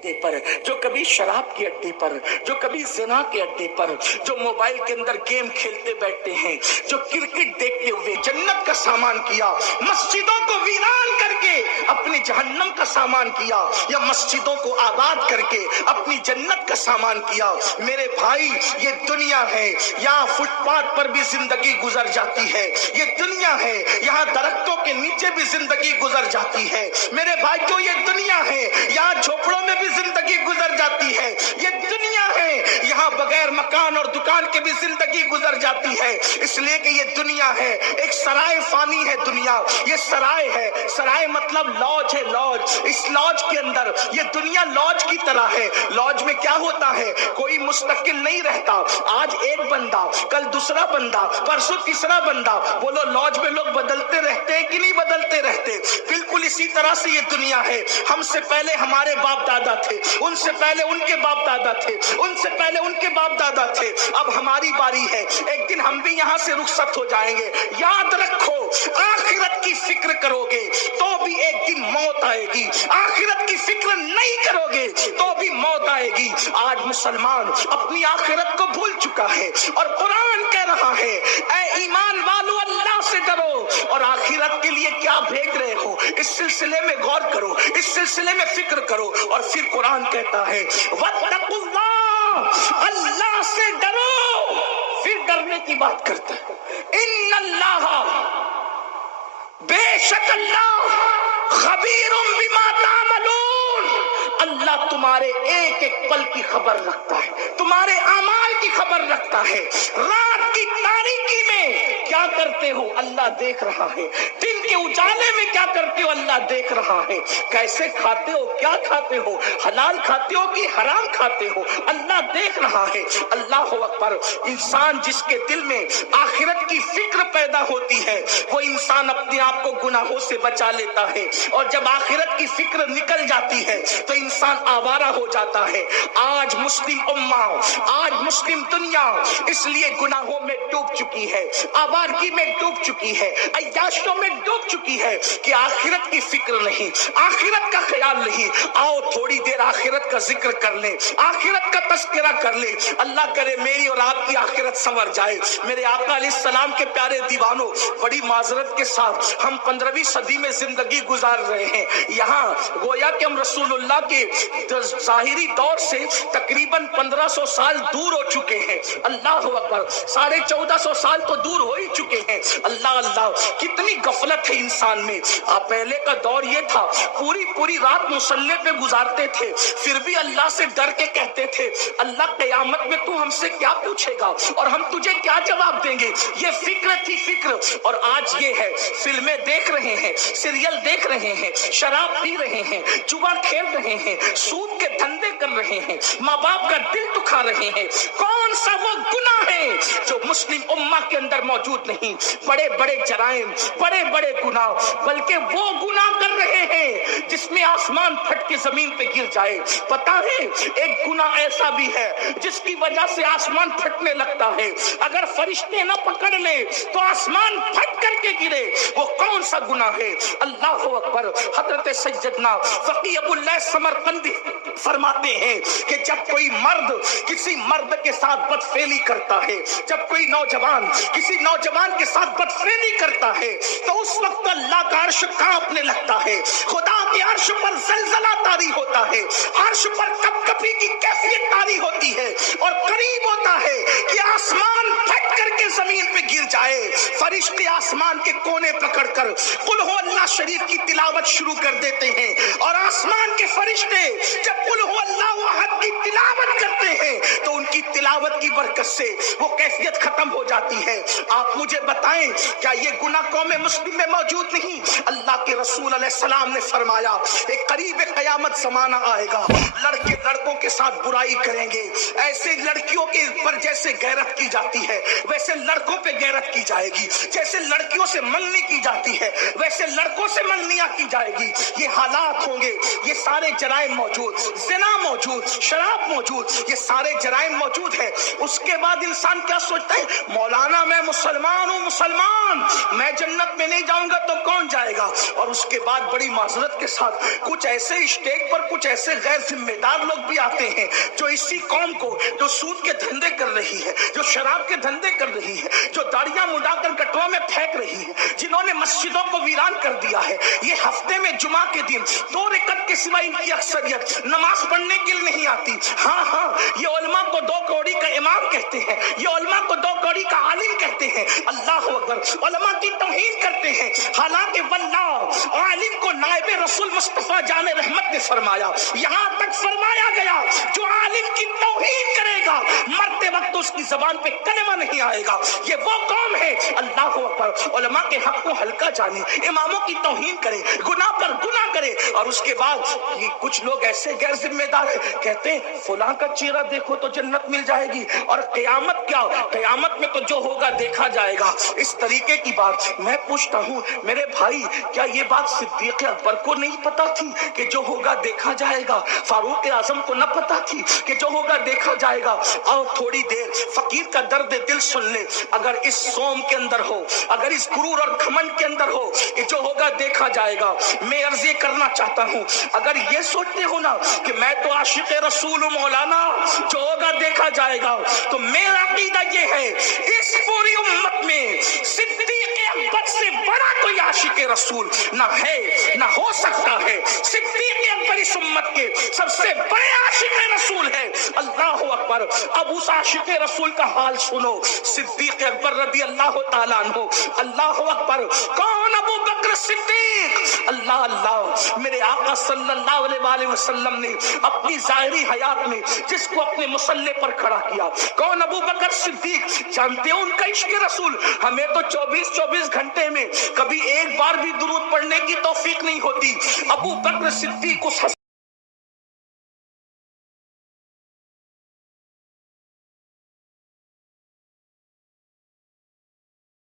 अड्डे पर, जो कभी शराब के अड्डे पर, जो कभी ज़िना के अड्डे पर, जो मोबाइल के अंदर गेम खेलते बैठते हैं, जो क्रिकेट देखते हुए जन्नत का सामान किया, मस्जिदों को वीरान करके अपने जहन्नम का सामान किया, या मस्जिदों को आबाद करके अपनी जन्नत का सामान किया। मेरे भाई, ये दुनिया है, यहाँ फुटपाथ पर भी जिंदगी गुजर जाती है, ये दुनिया है, यहाँ दरख्तों के नीचे भी जिंदगी गुजर जाती है। मेरे भाइयों, ये दुनिया है, यहाँ झोपड़ों में भी जिंदगी गुजर जाती है, ये दुनिया है, यहाँ बगैर मकान और दुकान के भी जिंदगी गुजर जाती है। इसलिए कि ये दुनिया है, एक सराय फानी है दुनिया, ये सराय है, सराय मतलब लॉज है, लॉज। इस लॉज के अंदर ये दुनिया लॉज की तरह है। लॉज में क्या होता है, कोई मुस्तकिल नहीं रहता। आज एक बंदा, कल दूसरा बंदा, परसों तीसरा बंदा। बोलो, लॉज में लोग बदलते रहते हैं कि नहीं बदलते रहते? बिल्कुल इसी तरह से ये दुनिया है। हमसे पहले हमारे बाप दादा थे, उनसे पहले उनके बाप दादा थे, उनसे पहले उनके बाप दादा थे। अब हमारी बारी है, एक दिन हम भी यहाँ से रुखसत हो जाएंगे। याद रखो, आखिरत की फिक्र करोगे तो भी एक दिन मौत आएगी, आखिरत की फिक्र नहीं करोगे तो भी मौत आएगी। आज मुसलमान अपनी आखिरत को भूल चुका है और कुरान कह रहा है, ऐ ईमान वालों, अल्लाह से डरो और आखिरत के लिए क्या भेज रहे हो, इस सिलसिले में गौर करो, इस सिलसिले में फिक्र करो। और फिर कुरान कहता है, वत्तकुल्लाह, अल्लाह से डरो। फिर डरने की बात करता है, इन्नल्लाह, बेशक अल्लाह, खबीरुम बिमा तामलून, अल्लाह तुम्हारे एक एक पल की खबर रखता है, तुम्हारे अमाल की खबर रखता है। रात की तारीकी में क्या करते हो, अल्लाह देख रहा है। दिन के उजाले में क्या करते हो, अल्लाह देख रहा है। कैसे खाते हो, क्या खाते हो, हलाल खाते हो कि हराम खाते हो, अल्लाह देख रहा है। अल्लाह अकबर। इंसान जिसके दिल में आखिरत की फिक्र पैदा होती है, वो इंसान अपने आप को गुनाहों से बचा लेता है। और जब आखिरत की फिक्र निकल जाती है तो इंसान आवारा हो जाता है। आज मुस्लिम उम्मा, आज मुस्लिम दुनिया इसलिए गुनाहों में डूब चुकी है, आवारगी में डूब चुकी है, अय्याशों में डूब चुकी है कि आखिरत की फिक्र नहीं, आखिरत का ख्याल नहीं। आओ थोड़ी देर आखिरत का जिक्र कर ले, आखिरत का तस्करा कर ले। अल्लाह करे मेरी और आपकी आखिरत संवर जाए। मेरे आका अलैहिस्सलाम के प्यारे दीवानों, बड़ी माजरत के साथ हम 15वीं सदी में जिंदगी गुजार रहे हैं। यहाँ गोया कि हम रसूलुल्लाह के ज़ाहिरी दौर से तकरीबन 1500 साल दूर हो चुके हैं। अल्लाह अकबर, 1450 साल तो दूर हो ही चुके हैं। अल्लाह अल्लाह, कितनी गफलत है इंसान में। पहले का दौर ये था, पूरी पूरी रात मुसल्ले पे गुजारते थे, फिर भी अल्लाह से डर के कहते थे, अल्लाह क़यामत में तू हमसे क्या पूछेगा और हम तुझे क्या जवाब देंगे। ये फिक्र थी, फिक्र। और आज ये है, फिल्में देख रहे हैं, सीरियल देख रहे हैं, शराब पी रहे हैं, जुआ खेल रहे हैं, सूद के धंधे कर रहे हैं, माँ बाप का दिल दुखा रहे हैं। कौन सा वो गुनाह है जो मुस्लिम उम्मा के अंदर मौजूद नहीं? बड़े बड़े जराइम, बड़े बड़े गुनाह, बल्कि वो गुनाह कर रहे हैं जिसमें आसमान फट के जमीन पे गिर जाए। पता है, एक गुनाह ऐसा भी है जिसकी वजह से आसमान फटने लगता है। अगर फरिश्ते न पकड़ ले तो आसमान फट करके गिरे। वो कौन सा गुनाह है? अल्लाह अकबर। हजरत सैयदना फकी अबुल्लाह समरकंदी फरमाते हैं कि जब कोई मर्द किसी मर्द के साथ बदफेली करता है, जब कोई नौजवान किसी नौजवान के साथ बदफेली करता है, तो उस वक्त अल्लाह का अर्श कांपने लगता है, खुदा के अर्श पर जलजला तारी होता है, अर्श पर कपकपी की कैफियत तारी होती है और करीब होता है कि आसमान फट करके जमीन पे गिर जाए। फरिश्ते आसमान के कोने पकड़कर कुल हो अल्लाह शरीफ की तिलावत शुरू कर देते हैं और आसमान के फरिश्ते जब कुल हो अल्लाह अहद की तिलावत करते हैं तो उनकी तिलावत की बरकत से वो कैफियत खत्म हो जाती है। आप मुझे बताएं, क्या ये गुनाह कौम मुस्लिम में मौजूद नहीं? अल्लाह के रसूल अलैहिस्सलाम ने फरमाया, एक करीब क़यामत ज़माना आएगा, लड़के लड़कों के साथ बुराई करेंगे। ऐसे लड़कियों के पर जैसे गैरत की जाती है वैसे लड़कों पे गैरत की जाएगी, जैसे लड़कियों से मंगनी की जाती है वैसे लड़कों से मंगनियां की जाएगी। ये हालात होंगे, ये सारे जराइम मौजूद, ज़िना मौजूद, शराब मौजूद, ये सारे जराइम मौजूद ہے. اس کے بعد انسان کیا سوچتا ہے, مولانا میں مسلمان ہوں, مسلمان میں جنت میں نہیں جاؤں گا تو کون جائے گا. اور اس کے بعد بڑی معذرت کے ساتھ کچھ ایسے اسٹیج پر کچھ ایسے غیر ذمہ دار لوگ بھی آتے ہیں جو اسی قوم کو, جو سود کے دھندے کر رہی ہے, جو شراب کے دھندے کر رہی ہے, جو داڑیاں مڈا کر گٹروں میں پھینک رہی ہے, جنہوں نے مسجدوں کو ویران کر دیا ہے, یہ ہفتے میں جمعہ کے دن 2 رکعت کے سوا ان کی اکثریت نماز پڑھنے کے لیے نہیں آتی. ہاں یہ علماء کو 2 کوڑی کا امام کہتے ہیں, یہ علماء کو 2 کوڑی کا عالم کہتے ہیں. اللہ اکبر, علماء کی توہین کرتے ہیں. حالانکہ واللہ عالم کو نائب رسول مصطفیٰ جان رحمت نے فرمایا, یہاں تک فرمایا گیا جو عالم کی توہین کرے گا مرتے وقت اس کی زبان پہ کلمہ نہیں آئے گا. یہ وہ قوم ہے, اللہ اکبر, علماء کے حق کو ہلکا جانے, اماموں کی توہین کرے, گناہ پر گناہ کرے. اور اس کے بعد یہ کچھ لوگ ایسے غیر ذمہ دار ہیں, کہتے ہیں فلاں کا چہرہ دیکھو تو جنت مل جائے گی, اور قیامت کیا, قیامت میں تو جو ہوگا دیکھا جائے گا. اس طریقے کی بات. میں پوچھتا ہوں میرے بھائی, کیا یہ بات صدیق اکبر کو نہیں پتا تھی کہ جو ہوگا دیکھا جائے گا؟ فاروق اعظم کو نہ پتا تھی کہ جو ہوگا دیکھا جائے گا؟ اور تھوڑی دیر فقیر کا درد دل سن لے. اگر اس سوم کے اندر ہو, اگر اس غرور اور گھمنڈ کے اندر ہو کہ جو ہوگا دیکھا جائے گا, میں عرض یہ کرنا چاہتا ہوں, اگر یہ سوچتے ہو نا کہ میں تو عاشق رسول مولانا, جو ہوگا دیکھا جائے گا, تو میرا عقیدہ یہ ہے اس پوری امت میں صدیق اکبر سے بڑا کوئی عاشق رسول نہ ہے, نہ ہو سکتا ہے. صدیق اکبر اس امت کے سب سے بڑے عاشق رسول ہے. اللہ اکبر. اب اس عاشق رسول کا حال سنو, صدیق اکبر رضی اللہ تعالیٰ عنہ. اللہ اکبر. کون ابو بکر صدیق؟ اللہ اللہ, میرے آقا صلی اللہ علیہ وآلہ وسلم نے اپنی ظاہری حیات میں جس کو اپنے مصلے پر کھڑا کیا, کون ابو بکر صدیق. جانتے ہو ان کا عشق رسول, ہمیں تو 24 گھنٹے میں کبھی ایک بار بھی درود پڑھنے کی توفیق نہیں ہوتی. ابو بکر صدیق اس